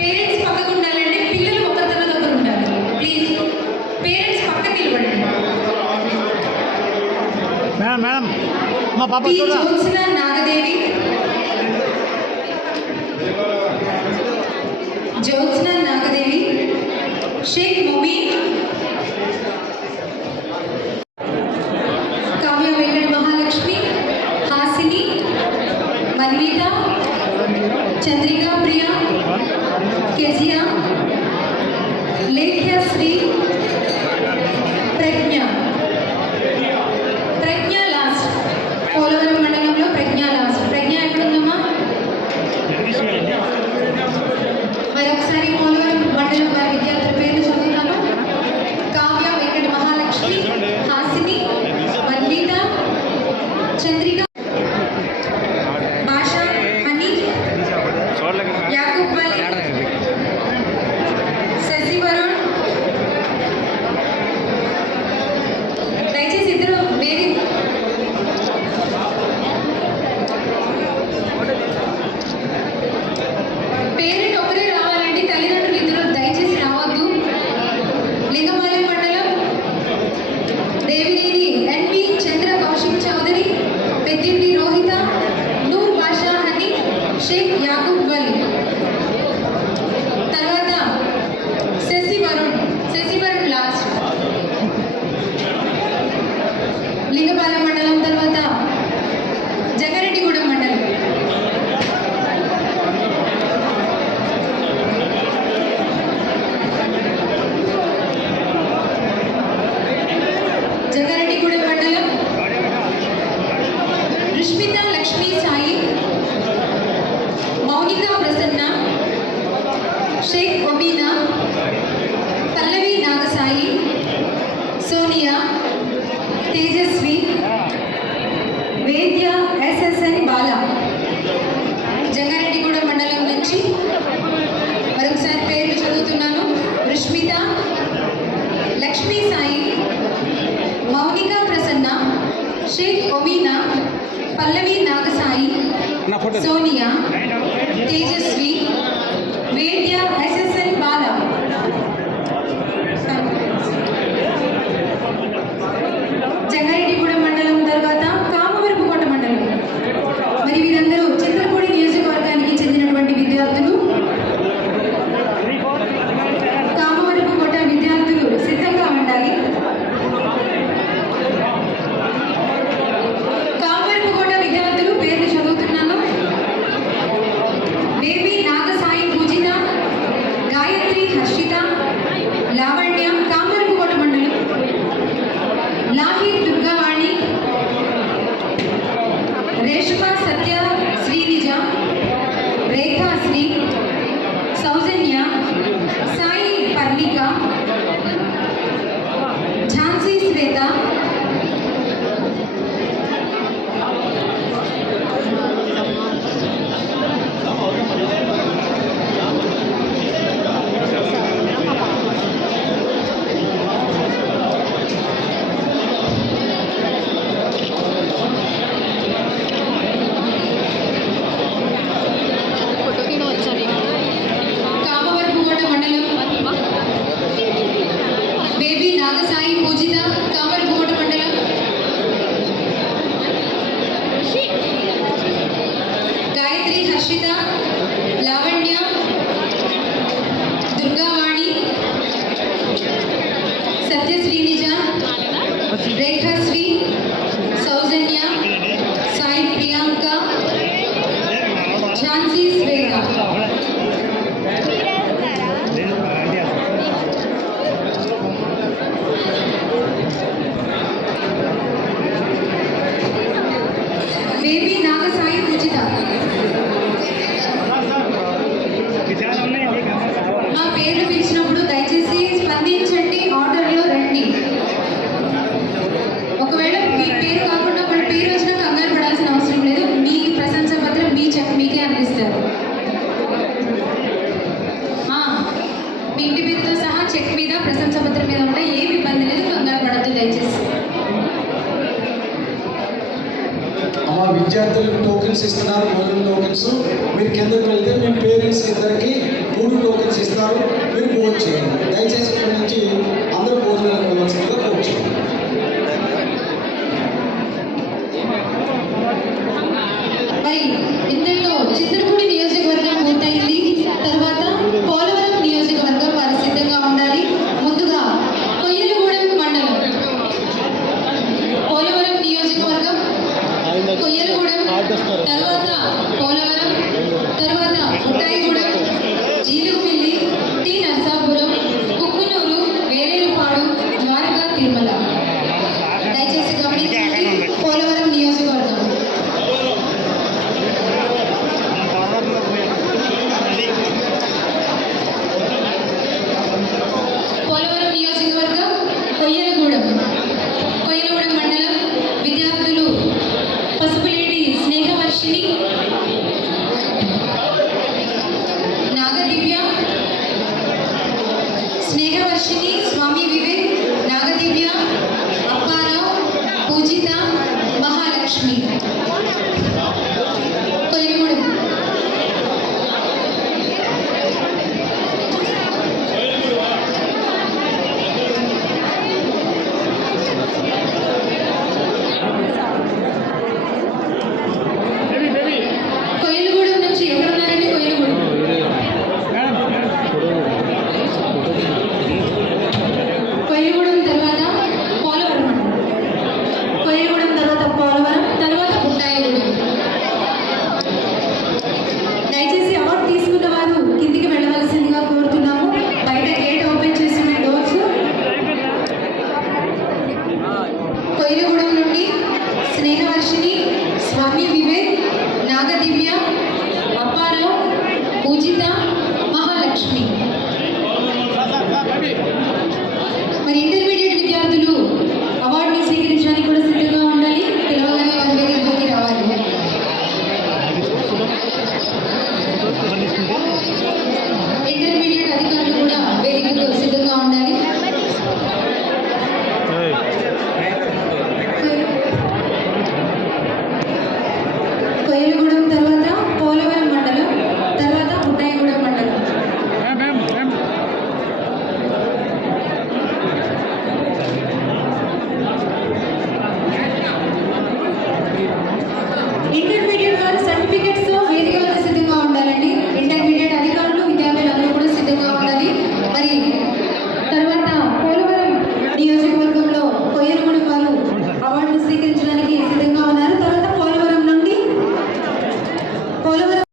Parents పక్కకు ఉండాలంటే పిల్లలు ఒకరి తర్వాత ఒకరు ఉండాలి. ప్లీజ్ పేరెంట్స్ పక్కకి నిలబడండి. మేడం మేడం మా పాప చూడ. నాగదేవి. కెజియా లేఖ్యశ్రీ ప్రజ్ఞ. ప్రజ్ఞ లాస్ట్. పోలవరం మండలంలో ప్రజ్ఞ లాస్ట్. ప్రజ్ఞ ఎక్కడుందమ్మా? మరొకసారి పోలవరం మండలం వారి విద్యార్థుల షేక్ ఒబీనా పల్లవి నాగసాయి సోనియా తేజస్వి వేద్య ఎస్ఎస్ఎన్ బాల. జంగారెడ్డిగూడెం మండలం నుంచి మరొకసారి పేర్లు చదువుతున్నాను. రుష్మిత లక్ష్మీ సాయి మౌనిక ప్రసన్న షేక్ ఒమీనా పల్లవి నాగసాయి సోనియా తేజస్వి ప్రశంస పత్రం మీద ఉంటాయి ఏమి ఇబ్బంది లేదు కంగారు పడద్దు దయచేసి. అమ్మ విద్యార్థులకు టోకెన్స్ ఇస్తున్నారు మూడు టోకెన్స్ మీరు కిందకి వెళ్తే మీ పేరెంట్స్ ఇద్దరికి మూడు టోకెన్స్ వడ్డిస్తారు మీరు భోజనం చేయండి. దయచేసి ఇక్కడి నుంచి అందరూ భోజనాలకు వెళ్ళవలసిందిగా కోరుచున్నాను మరి